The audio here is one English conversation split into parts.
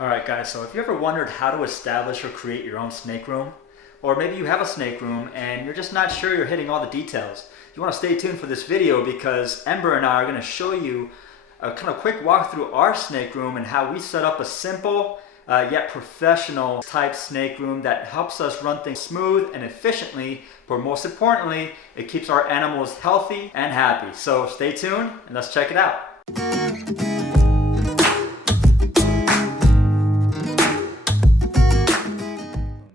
Alright guys, so if you ever wondered how to establish or create your own snake room, or maybe you have a snake room and you're just not sure you're hitting all the details, you want to stay tuned for this video because Ember and I are going to show you a kind of quick walk through our snake room and how we set up a simple yet professional type snake room that helps us run things smooth and efficiently, but most importantly, it keeps our animals healthy and happy. So stay tuned and let's check it out.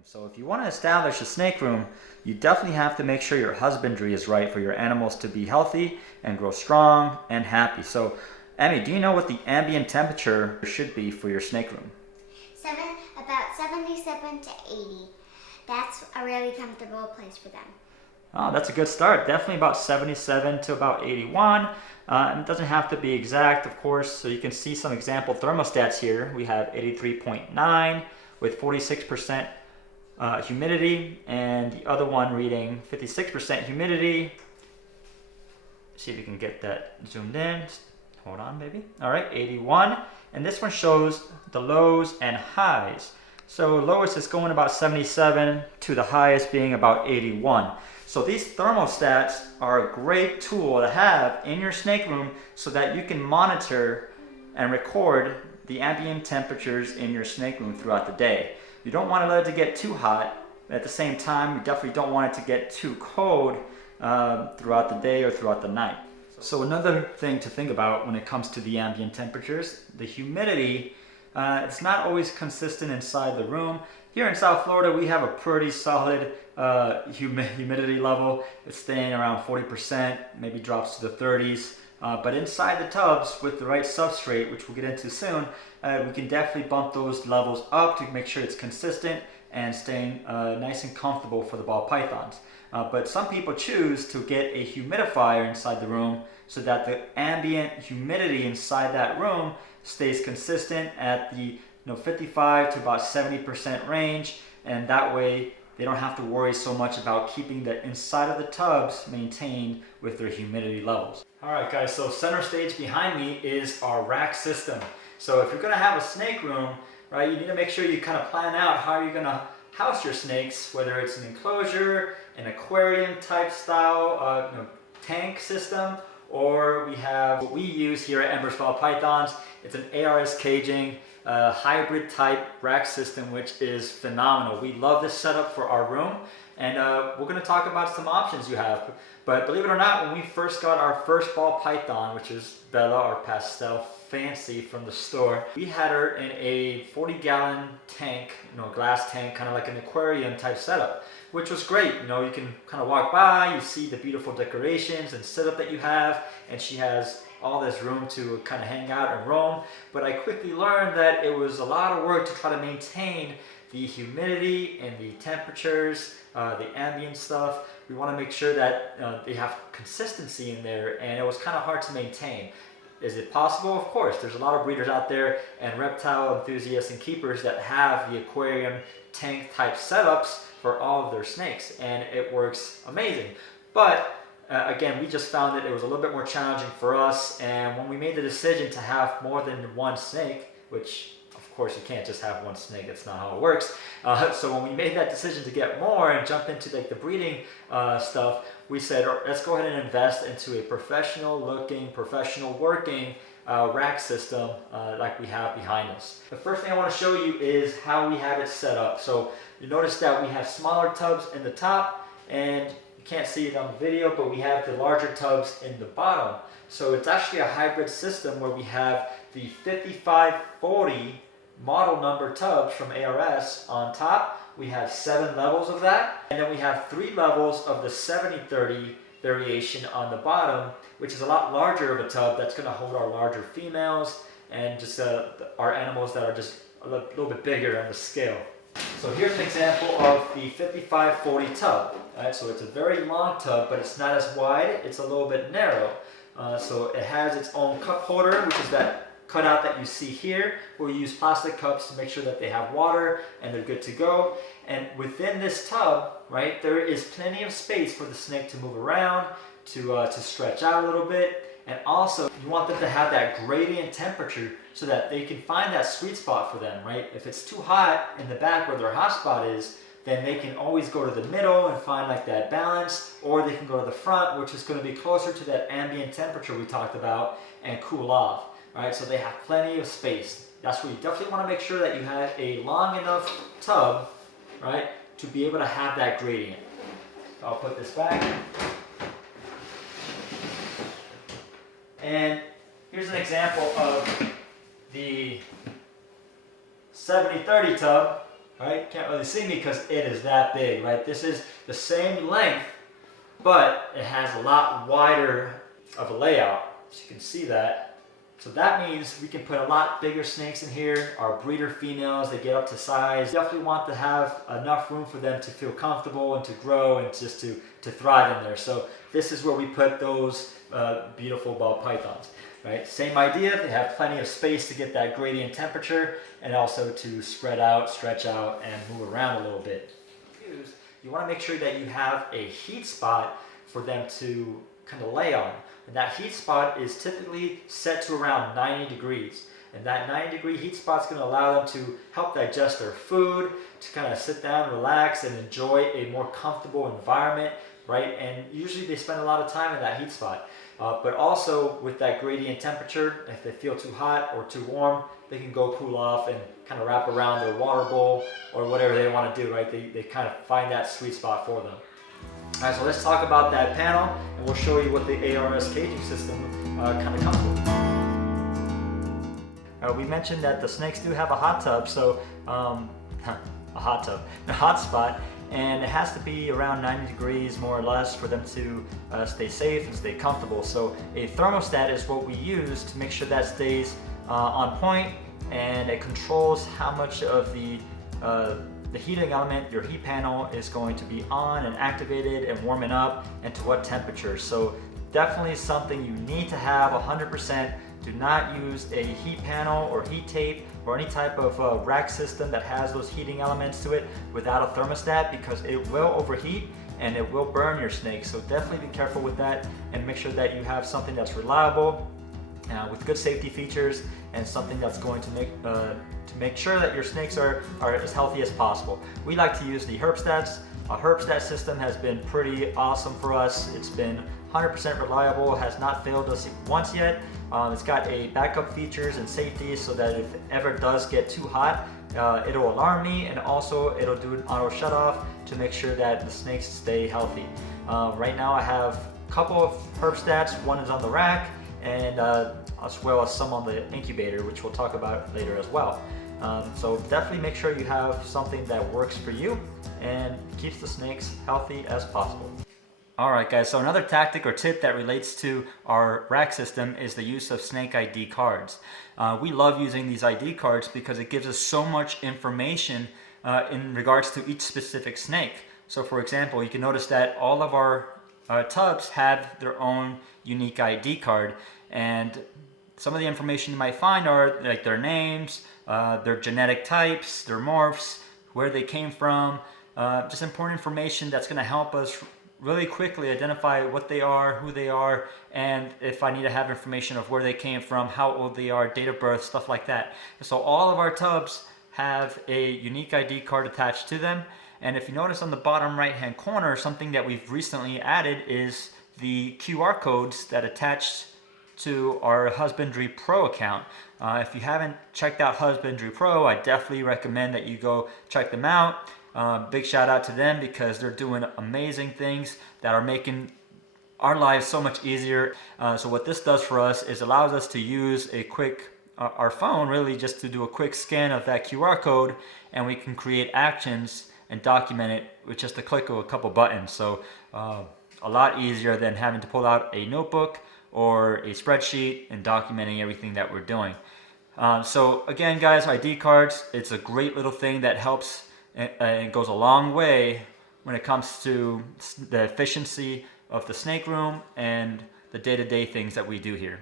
So if you want to establish a snake room, you definitely have to make sure your husbandry is right for your animals to be healthy and grow strong and happy. So, Emmy, do you know what the ambient temperature should be for your snake room? About 77 to 80. That's a really comfortable place for them. Oh, that's a good start. Definitely about 77 to about 81. And it doesn't have to be exact, of course. So you can see some example thermostats here. We have 83.9 with 46% humidity, and the other one reading 56% humidity. See if you can get that zoomed in. Hold on, baby. All right, 81. And this one shows the lows and highs. So lowest is going about 77 to the highest being about 81. So these thermostats are a great tool to have in your snake room so that you can monitor and record the ambient temperatures in your snake room throughout the day. You don't want to let it to get too hot. At the same time, you definitely don't want it to get too cold throughout the day or throughout the night. So another thing to think about when it comes to the ambient temperatures, the humidity, it's not always consistent inside the room. Here in South Florida, we have a pretty solid humidity level. It's staying around 40%, maybe drops to the 30s. But inside the tubs with the right substrate, which we'll get into soon, we can definitely bump those levels up to make sure it's consistent and staying nice and comfortable for the ball pythons. But some people choose to get a humidifier inside the room so that the ambient humidity inside that room stays consistent at the 55 to about 70% range, and that way they don't have to worry so much about keeping the inside of the tubs maintained with their humidity levels. Alright guys, so center stage behind me is our rack system. So if you're going to have a snake room, right, you need to make sure you kind of plan out how you're going to house your snakes, whether it's an enclosure, an aquarium type style tank system, or we have what we use here at Embers Ball Pythons. It's an ARS caging hybrid type rack system, which is phenomenal. We love this setup for our room, and we're going to talk about some options you have. But believe it or not, when we first got our first ball python, which is Bella, our pastel fancy from the store, we had her in a 40-gallon tank, glass tank, kind of like an aquarium type setup, which was great. You can kind of walk by, you see the beautiful decorations and setup that you have, and she has all this room to kind of hang out and roam. But I quickly learned that it was a lot of work to try to maintain the humidity and the temperatures, the ambient stuff. We want to make sure that they have consistency in there, and it was kind of hard to maintain. Is it possible? Of course. There's a lot of breeders out there and reptile enthusiasts and keepers that have the aquarium tank type setups for all of their snakes, and it works amazing. But again, we just found that it was a little bit more challenging for us, and when we made the decision to have more than one snake, which of course you can't just have one snake, that's not how it works. So when we made that decision to get more and jump into the breeding stuff, we said, let's go ahead and invest into a professional looking, professional working rack system like we have behind us. The first thing I want to show you is how we have it set up. So you notice that we have smaller tubs in the top, and you can't see it on the video, but we have the larger tubs in the bottom. So it's actually a hybrid system where we have the 5540 model number tubs from ARS on top. We have 7 levels of that, and then we have 3 levels of the 7030 variation on the bottom, which is a lot larger of a tub that's going to hold our larger females and just our animals that are just a little bit bigger on the scale. So here's an example of the 5540 tub. Right? So it's a very long tub, but it's not as wide, it's a little bit narrow. So it has its own cup holder, which is that cutout that you see here. We'll use plastic cups to make sure that they have water and they're good to go. And within this tub, right, there is plenty of space for the snake to move around, to stretch out a little bit, And also, you want them to have that gradient temperature so that they can find that sweet spot for them, right? If it's too hot in the back where their hot spot is, then they can always go to the middle and find like that balance, or they can go to the front, which is going to be closer to that ambient temperature we talked about, and cool off, right? So they have plenty of space. That's where you definitely want to make sure that you have a long enough tub, right, to be able to have that gradient. I'll put this back. And here's an example of the 70-30 tub, right? Can't really see me because it is that big, right? This is the same length, but it has a lot wider of a layout, so you can see that. So that means we can put a lot bigger snakes in here. Our breeder females, they get up to size. Definitely want to have enough room for them to feel comfortable and to grow and just to thrive in there. So this is where we put those beautiful ball pythons, right? Same idea, they have plenty of space to get that gradient temperature and also to spread out, stretch out, and move around a little bit. You want to make sure that you have a heat spot for them to kind of lay on. And that heat spot is typically set to around 90 degrees. And that 90-degree heat spot is going to allow them to help digest their food, to kind of sit down, relax, and enjoy a more comfortable environment, right? And usually they spend a lot of time in that heat spot. But also with that gradient temperature, if they feel too hot or too warm, they can go cool off and kind of wrap around their water bowl or whatever they want to do, right? They kind of find that sweet spot for them. All right, so let's talk about that panel, and we'll show you what the ARS caging system kind of comes with. We mentioned that the snakes do have a hot tub, so a hot spot, and it has to be around 90 degrees more or less for them to stay safe and stay comfortable. So a thermostat is what we use to make sure that stays on point, and it controls how much of the heating element, your heat panel, is going to be on and activated and warming up, and to what temperature. So definitely something you need to have 100%. Do not use a heat panel or heat tape or any type of rack system that has those heating elements to it without a thermostat, because it will overheat and it will burn your snake. So definitely be careful with that, and make sure that you have something that's reliable with good safety features, and something that's going to make sure that your snakes are as healthy as possible. We like to use the Herbstats. A Herbstat system has been pretty awesome for us. It's been 100% reliable, has not failed us once yet. It's got a backup features and safety so that if it ever does get too hot, it'll alarm me, and also it'll do an auto shut off to make sure that the snakes stay healthy. Right now I have a couple of Herbstats. One is on the rack, and as well as some on the incubator, which we'll talk about later as well. So definitely make sure you have something that works for you and keeps the snakes healthy as possible. Alright guys, so another tactic or tip that relates to our rack system is the use of snake ID cards. We love using these ID cards because it gives us so much information in regards to each specific snake. So for example, you can notice that all of our tubs have their own unique ID card, and some of the information you might find are like their names, their genetic types, their morphs, where they came from, just important information that's going to help us really quickly identify what they are, who they are, and if I need to have information of where they came from, how old they are, date of birth, stuff like that. So all of our tubs have a unique ID card attached to them. And if you notice on the bottom right hand corner, something that we've recently added is the QR codes that attach to our Husbandry Pro account. If you haven't checked out Husbandry Pro, I definitely recommend that you go check them out. Big shout out to them because they're doing amazing things that are making our lives so much easier. So what this does for us is allows us to use a quick, our phone really, just to do a quick scan of that QR code, and we can create actions and document it with just a click of a couple buttons. So a lot easier than having to pull out a notebook or a spreadsheet and documenting everything that we're doing. So again guys, ID cards, it's a great little thing that helps and it goes a long way when it comes to the efficiency of the snake room and the day-to-day things that we do here.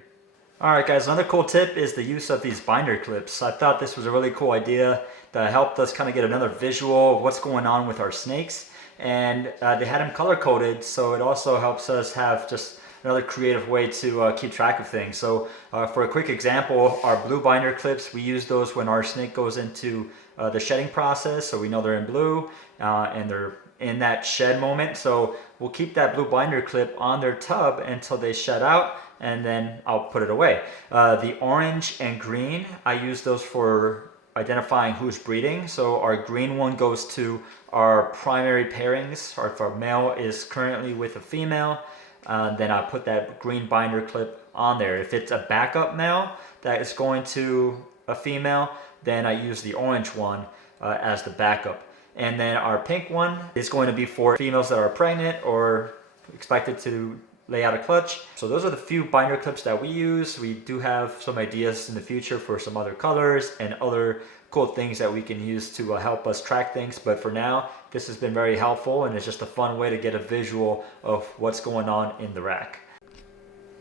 Alright guys, another cool tip is the use of these binder clips. I thought this was a really cool idea that helped us kind of get another visual of what's going on with our snakes, and they had them color coded, so it also helps us have just another creative way to keep track of things. So for a quick example, our blue binder clips, we use those when our snake goes into the shedding process, so we know they're in blue and they're in that shed moment. So we'll keep that blue binder clip on their tub until they shed out, and then I'll put it away. The orange and green, I use those for identifying who's breeding. So our green one goes to our primary pairings, or if our male is currently with a female, then I put that green binder clip on there. If it's a backup male that is going to a female, then I use the orange one as the backup. And then our pink one is going to be for females that are pregnant or expected to lay out a clutch. So those are the few binder clips that we use. We do have some ideas in the future for some other colors and other cool things that we can use to help us track things. But for now, this has been very helpful, and it's just a fun way to get a visual of what's going on in the rack.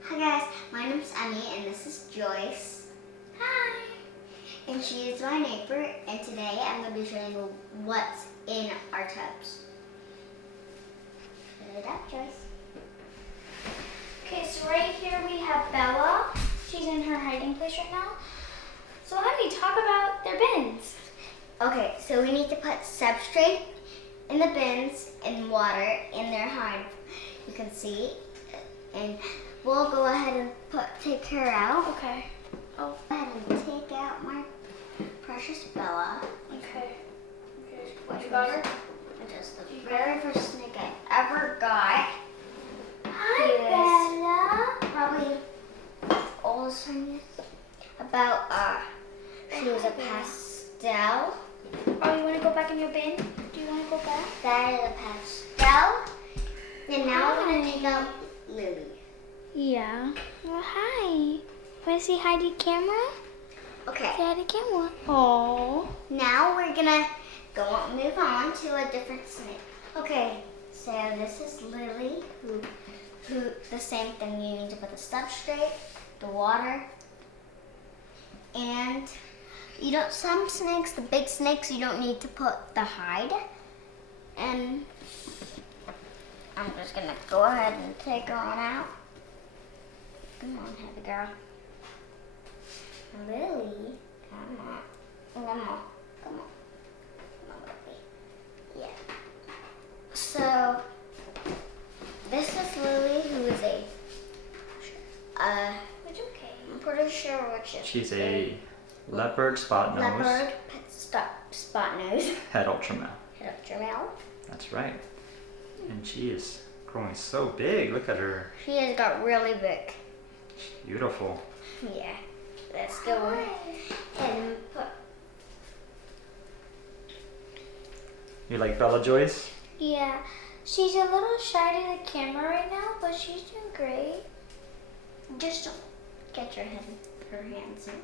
Hi guys, my name's Emmy and this is Joyce. Hi! And she is my neighbor, and today I'm going to be showing you what's in our tubs. Put it up, Joyce. Okay, so right here we have Bella. She's in her hiding place right now. So how do we talk about their bins? Okay, so we need to put substrate in the bins and water in their hide. You can see, and we'll go ahead and take her out. Okay. Oh, go ahead and take out my precious Bella. Okay. What you got her? It is the very first snake I ever got. Hi, Bella. Probably oldest one is about she was a pastel. Oh, you want to go back in your bin? Do you want to go back? That is a pastel. And now we're gonna take out Lily. Yeah. Well, hi. Want to say hi to the camera? Okay. Say hi to the camera. Oh. Now we're gonna move on to a different snake. Okay. So this is Lily, who the same thing. You need to put the substrate, the water, and you don't. Some snakes, the big snakes, you don't need to put the hide. And I'm just gonna go ahead and take her on out. Come on, heavy girl. Lily, come on, come on, come on, come on, baby. Yeah. So this is Lily, who is It's okay. I'm pretty sure which is. She's a leopard spot nose, Leopard spot nose. head ultra male. Jamel. That's right. And she is growing so big. Look at her. She has got really big. Beautiful. Yeah. Let's go ahead and put. You like Bella, Joyce? Yeah. She's a little shy to the camera right now, but she's doing great. Just don't get her hands in.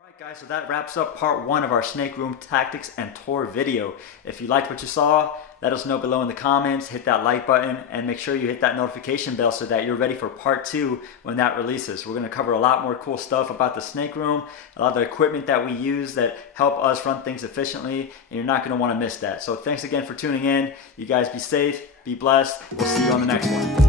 Alright guys, so that wraps up part 1 of our snake room tactics and tour video. If you liked what you saw, let us know below in the comments, hit that like button, and make sure you hit that notification bell so that you're ready for part 2 when that releases. We're going to cover a lot more cool stuff about the snake room, a lot of the equipment that we use that help us run things efficiently, and you're not going to want to miss that. So thanks again for tuning in. You guys be safe, be blessed. We'll see you on the next one.